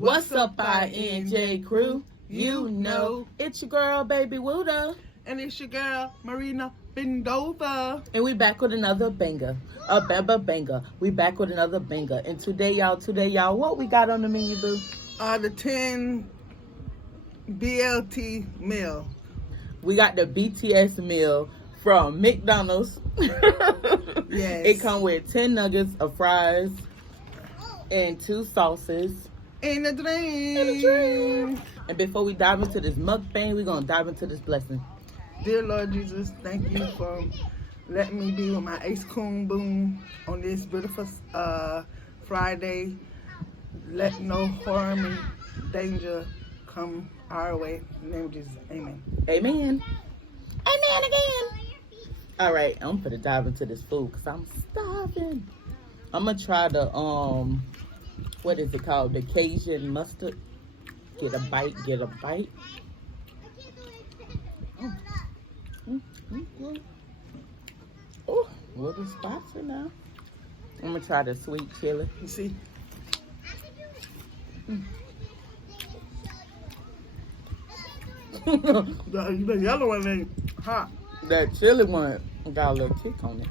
What's up, INJ crew? You know, it's your girl, baby WHOODA. And it's your girl, Marina Bendova. And we back with another banger. A banger. We back with another banger. And today, y'all, what we got on the menu, boo? The 10 BLT meal. We got the BTS meal from McDonald's. Yes. It come with 10 nuggets of fries and 2 sauces. And a drink. And before we dive into this mukbang, we're going to dive into this blessing. Dear Lord Jesus, thank you for letting me be with my ace coon boom on this beautiful Friday. Let no harm and danger come our way. In the name of Jesus, amen. Amen. Amen again. All right, I'm going to dive into this food because I'm starving. I'm going to try the, what is it called? The Cajun mustard. Get a bite. Oh, a little spicy now. I'm gonna try the sweet chili. You see? The yellow one ain't hot. That chili one got a little kick on it.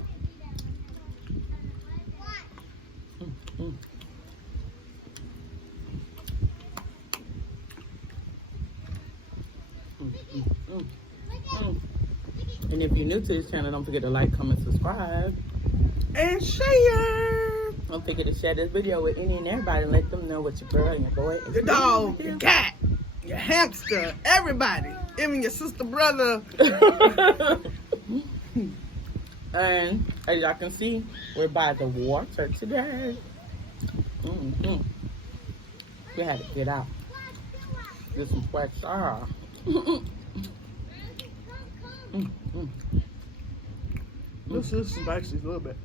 And if you're new to this channel, don't forget to like, comment, subscribe, and share. Don't forget to share this video with any and everybody and let them know what your girl and your boy is. Your dog, your cat, your hamster, everybody, even your sister, brother. And as y'all can see, we're by the water today. We had to get out. Get some fresh air. This is spicy a little bit.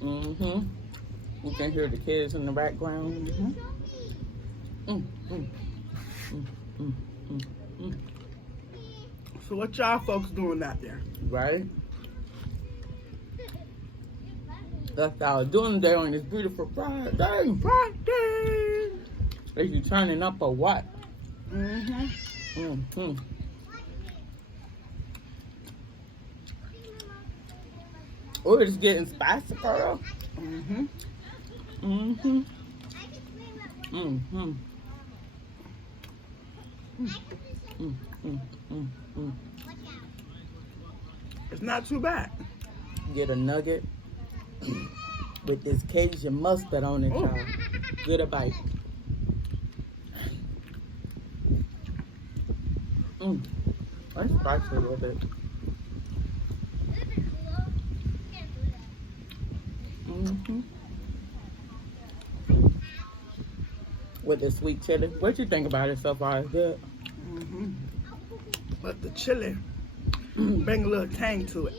You can hear the kids in the background. So what y'all folks doing out there? Right? That's all doing today on this beautiful Friday. Are you turning up or what? Oh, it's getting spicy, girl. It's not too bad. Get a nugget with this Cajun mustard on it, y'all. Get a bite. That's spicy a little bit. With the sweet chili. What you think about it so far? It's good. But the chili bring a little tang to it.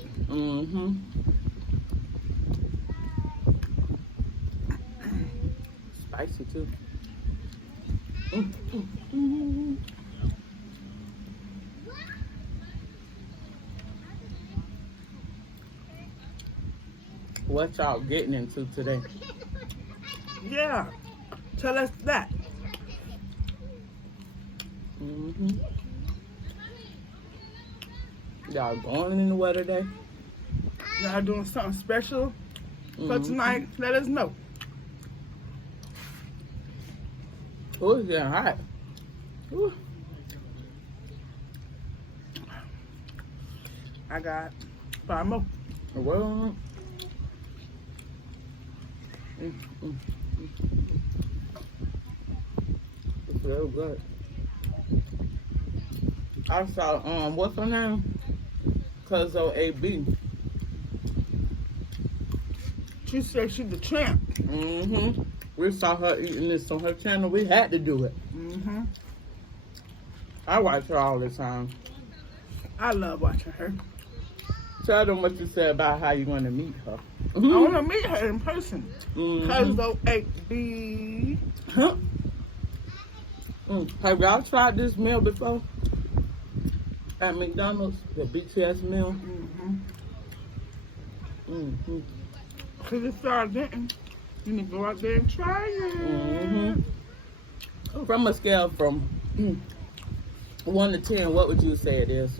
Spicy too. What y'all getting into today? Yeah, tell us that. Y'all going in the weather today? Y'all doing something special for tonight? Let us know. Oh, it's getting hot. Ooh. I got 5 more. Well, it's real good. I saw what's her name? Cuzzo AB. She said she's the champ. We saw her eating this on her channel. We had to do it. I watch her all the time. I love watching her. Tell them what you said about how you want to meet her. I want to meet her in person. Cuzzo AB. Have y'all tried this meal before? At McDonald's, the BTS meal? Because it started getting, you need to go out there and try it. From a scale from 1 to 10, what would you say it is?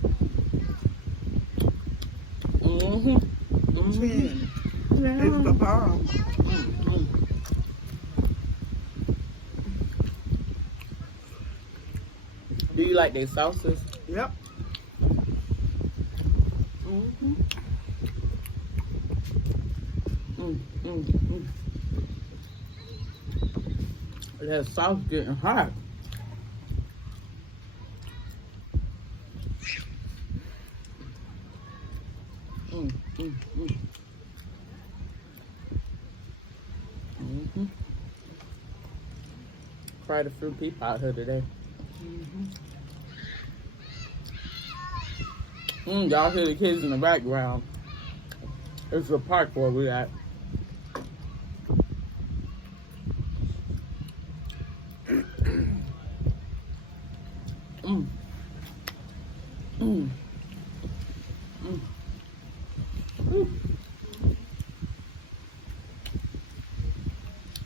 10. It's the bomb. Do you like their sauces? Yep. That sauce getting hot. Quite a few people out here today. Y'all hear the kids in the background. It's the park where we at.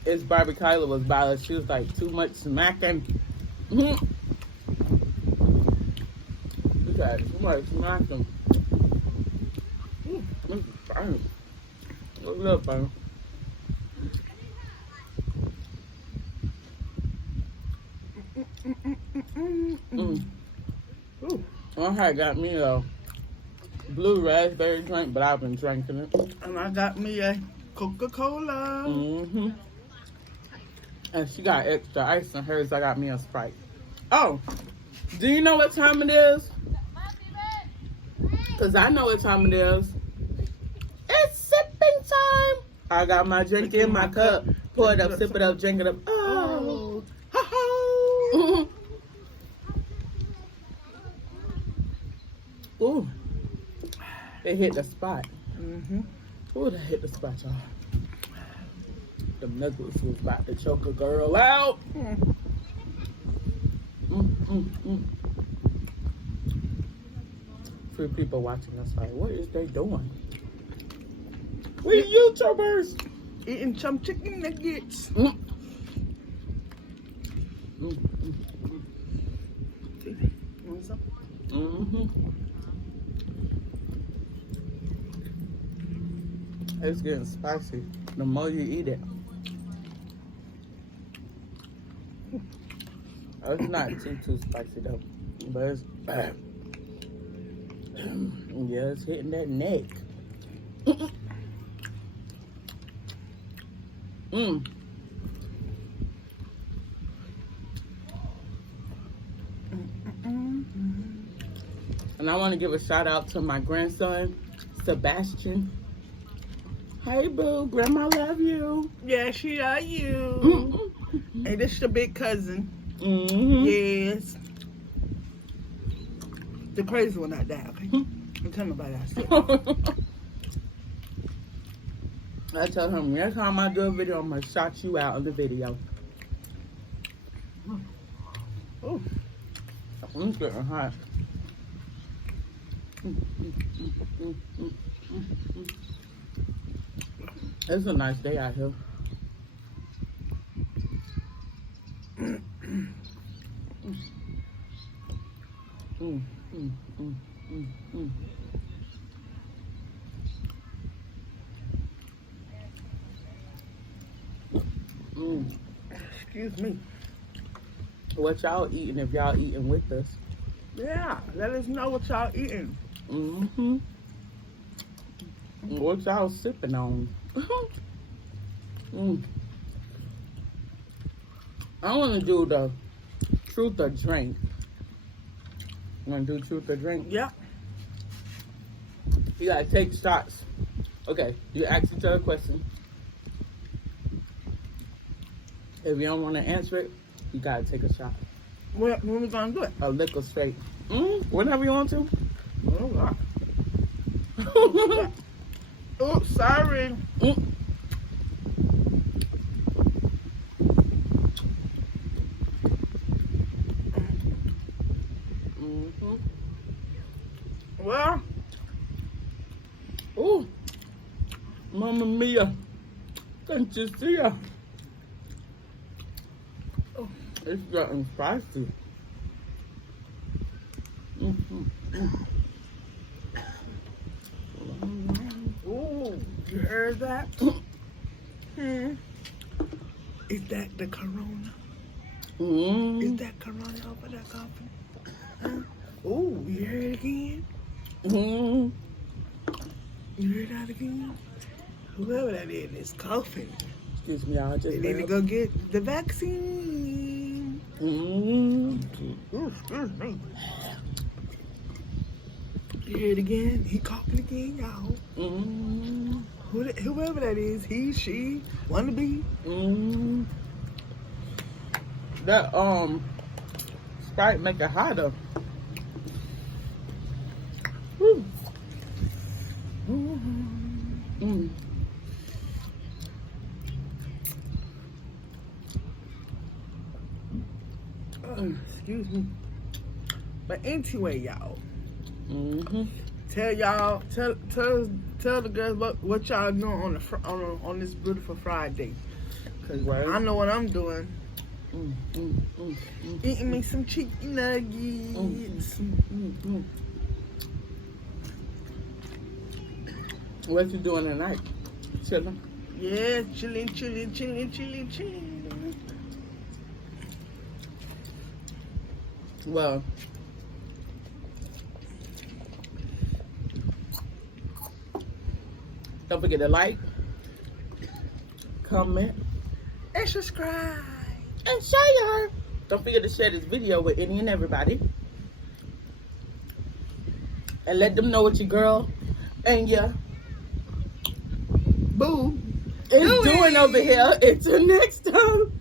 SBARBIEKYLA was by us. She was like, too much smacking. We got too much smacking. This is fine. What's up, fine? One had got me a blue raspberry drink, but I've been drinking it. And I got me a Coca-Cola. And she got extra ice in hers. I got me a Sprite. Oh, do you know what time it is? Because I know what time it is. It's sipping time. I got my drink in my cup. Pour it up, sip it up, drink it up. Oh. Ooh. It hit the spot. Ooh, that hit the spot, y'all. Them nuggets was about to choke a girl out. Few people watching us like, what is they doing? We YouTubers Eating some chicken nuggets. Want some? It's getting spicy. The more you eat it. It's not too spicy though, but it's bad. Yeah, it's hitting that neck. And I want to give a shout out to my grandson, Sebastian. Hey boo, grandma love you. Yeah, she are you. And this your big cousin. Yes. The crazy one not that, okay? Don't tell nobody I said. I told him, next time I do a video, I'm going to shout you out in the video. Oh, it's getting hot. It's a nice day out here. Excuse me. What y'all eating if y'all eating with us? Yeah, let us know what y'all eating. What y'all sipping on? I want to do the truth or drink. You want to do truth or drink? Yeah. You got to take shots. Okay, you ask each other a question. If you don't want to answer it, you got to take a shot. When we going to do it? A liquor straight. Whenever you want to. Oh, God. Oh, sorry. Well. Oh, Mamma Mia. Can't you see her? It's getting spicy. Ooh, you heard that? Is that the Corona? Is that Corona over there coughing? Ooh, you heard it again? You heard that again? Whoever that is coughing. Excuse me, y'all. They need to go get the vaccine. Ooh, excuse me. You hear it again? He coughing again, y'all. Whoever that is, he, she, wannabe. That Sprite make it hotter. Woo. Excuse me. But anyway, y'all. Tell y'all, tell the girls what y'all doing on this beautiful Friday. Cause I know what I'm doing. Eating me some chicken nuggets. What you doing tonight? Chilling? Yeah, chilling. Well, don't forget to like, comment, and subscribe. and share. Don't forget to share this video with any and everybody. And let them know what your girl and your boo is doing over here. Until next time.